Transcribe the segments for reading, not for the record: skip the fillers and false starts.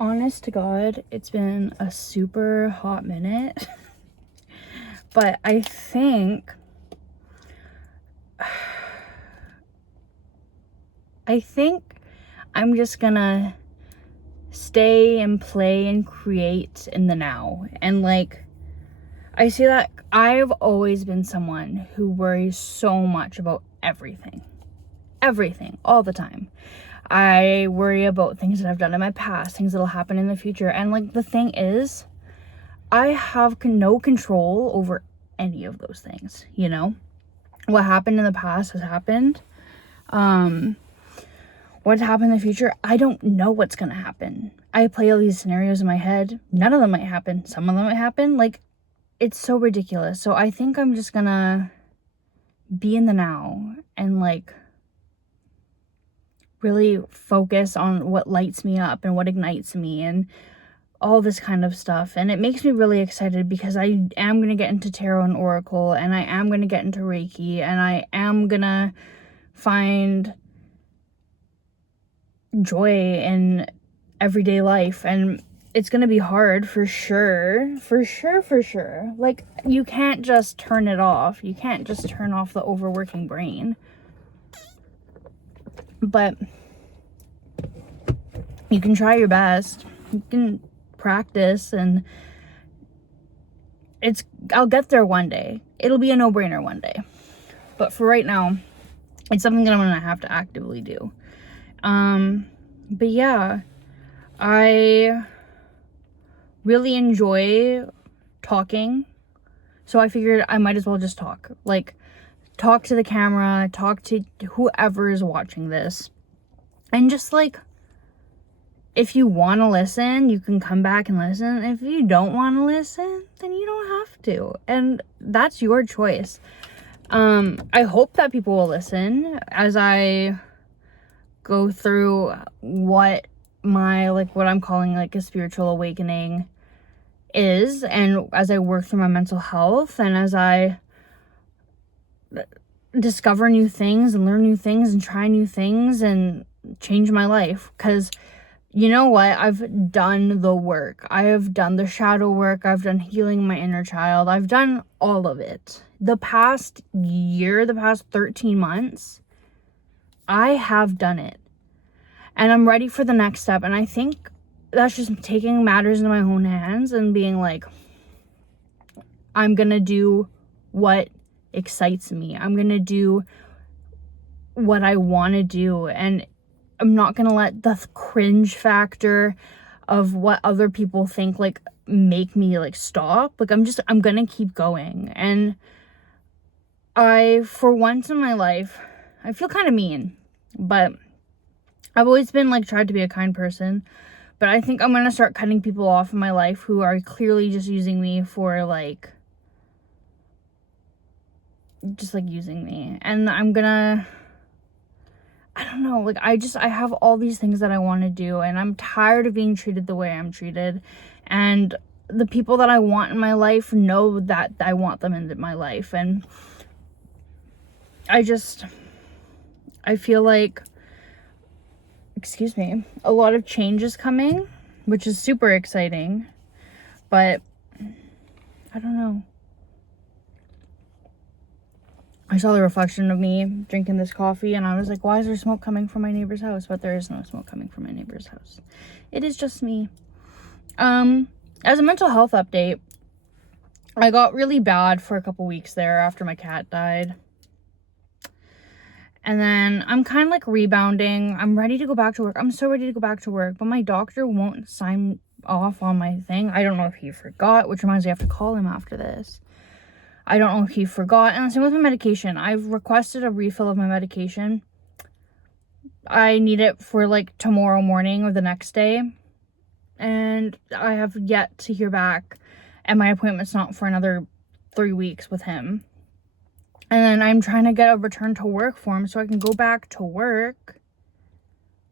Honest to God, it's been a super hot minute. But I think I'm just gonna stay and play and create in the now. And like, I see that I've always been someone who worries so much about everything. Everything, all the time. I worry about things that I've done in my past, things that'll happen in the future. And like, the thing is, I have no control over any of those things, you know? What happened in the past has happened. What's happened in the future, I don't know what's gonna happen. I play all these scenarios in my head. None of them might happen. Some of them might happen. Like, it's so ridiculous. So I think I'm just gonna be in the now and like really focus on what lights me up and what ignites me and all this kind of stuff. And it makes me really excited because I am going to get into tarot and oracle, and I am going to get into Reiki, and I am going to find joy in everyday life. And it's going to be hard for sure. Like, you can't just turn it off. You can't just turn off the overworking brain. But you can try your best. You can practice, and I'll get there one day. It'll be a no-brainer one day. But for right now, it's something that I'm gonna have to actively do. But yeah, I really enjoy talking, so I figured I might as well just talk. Like, talk to the camera, talk to whoever is watching this, and just like, if you want to listen, you can come back and listen. If you don't want to listen, then you don't have to. And that's your choice. I hope that people will listen as I go through what I'm calling like a spiritual awakening is, and as I work through my mental health, and as I discover new things and learn new things and try new things and change my life. Because you know what? I've done the work. I have done the shadow work. I've done healing my inner child. I've done all of it. The past year, the past 13 months, I have done it. And I'm ready for the next step. And I think that's just taking matters into my own hands and being like, I'm going to do what excites me. I'm going to do what I want to do. And I'm not gonna let the cringe factor of what other people think like make me like stop. Like, I'm gonna keep going. And for once in my life, I feel kind of mean, but I've always been like tried to be a kind person. But I think I'm gonna start cutting people off in my life who are clearly just using me for like, just like using me. And I'm gonna, I don't know, like, I have all these things that I want to do, and I'm tired of being treated the way I'm treated. And the people that I want in my life know that I want them in my life. And I feel like, a lot of change is coming, which is super exciting. But I don't know. I saw the reflection of me drinking this coffee, and I was like, why is there smoke coming from my neighbor's house? But there is no smoke coming from my neighbor's house. It is just me. As a mental health update, I got really bad for a couple weeks there after my cat died. And then I'm kind of like rebounding. I'm ready to go back to work. I'm so ready to go back to work, but my doctor won't sign off on my thing. I don't know if he forgot, which reminds me I have to call him after this. I don't know if he forgot. And same with my medication. I've requested a refill of my medication. I need it for like tomorrow morning or the next day. And I have yet to hear back. And my appointment's not for another 3 weeks with him. And then I'm trying to get a return to work form so I can go back to work.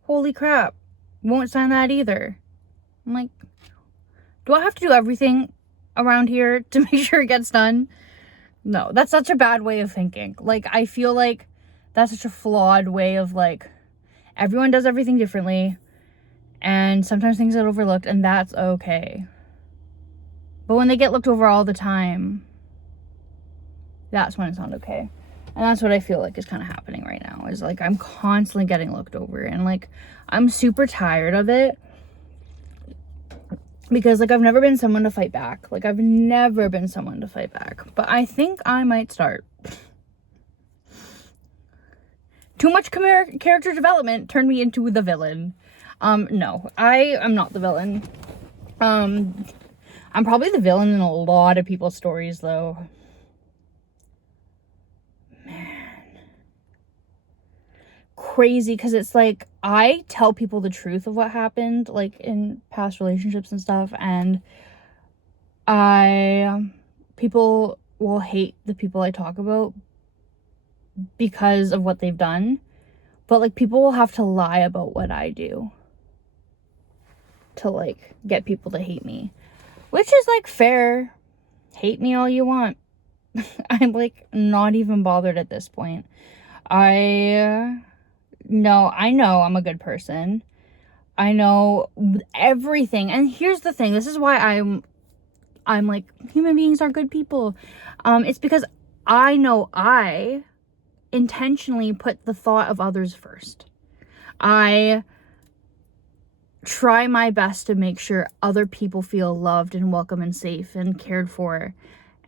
Holy crap. Won't sign that either. I'm like, do I have to do everything around here to make sure it gets done? No, that's such a bad way of thinking. Like, I feel like that's such a flawed way of like, everyone does everything differently. And and sometimes things get overlooked, and that's okay. But when they get looked over all the time, that's when it's not okay. And that's what I feel like is kind of happening right now, is like I'm constantly getting looked over, and like I'm super tired of it, because like I've never been someone to fight back. Like I've never been someone to fight back, but I think I might start. Too much character development turned me into the villain. No, I am not the villain. I'm probably the villain in a lot of people's stories though. Crazy, because it's like I tell people the truth of what happened like in past relationships and stuff, and people will hate the people I talk about because of what they've done, but like people will have to lie about what I do to like get people to hate me, which is like fair. Hate me all you want. I'm like not even bothered at this point. I know I'm a good person. I know everything. And here's the thing. This is why I'm like, human beings are good people. It's because I know I intentionally put the thought of others first. I try my best to make sure other people feel loved and welcome and safe and cared for.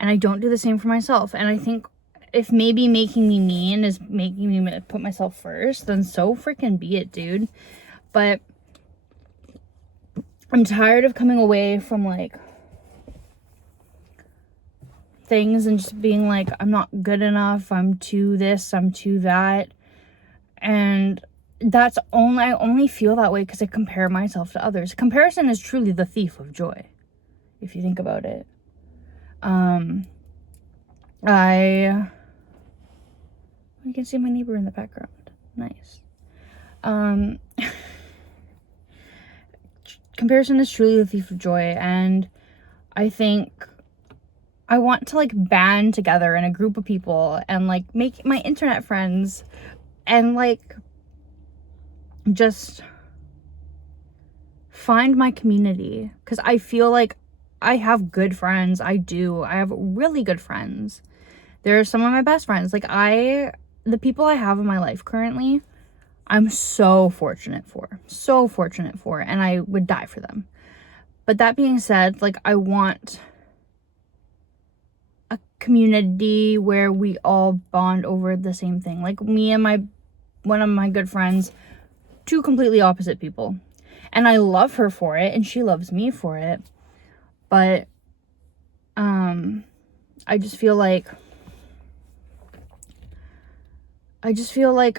And I don't do the same for myself. And I think if maybe making me mean is making me put myself first, then so freaking be it, dude. But I'm tired of coming away from like things and just being like, I'm not good enough, I'm too this, I'm too that. And I only feel that way because I compare myself to others. Comparison is truly the thief of joy, if you think about it. You can see my neighbor in the background. Nice. Comparison is truly the thief of joy, and I think I want to like band together in a group of people and like make my internet friends and like just find my community, because I feel like I have good friends. I have really good friends. They're some of my best friends. Like the people I have in my life currently, I'm so fortunate for, and I would die for them. But that being said, like I want a community where we all bond over the same thing. Like me and one of my good friends, two completely opposite people. And I love her for it, and she loves me for it. But I just feel like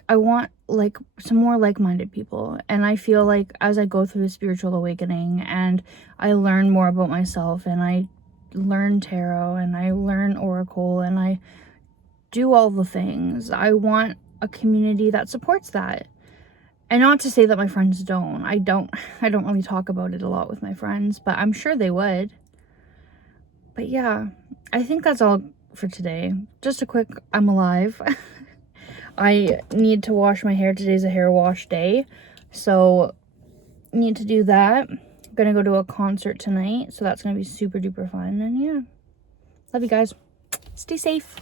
I want like some more like-minded people. And I feel like as I go through the spiritual awakening and I learn more about myself, and I learn tarot and I learn oracle and I do all the things, I want a community that supports that. And not to say that my friends don't. I don't really talk about it a lot with my friends, but I'm sure they would. But yeah, I think that's all for today. Just a quick, I'm alive. I need to wash my hair. Today's a hair wash day, so need to do that. I'm gonna go to a concert tonight, so that's gonna be super duper fun. And yeah, love you guys. Stay safe.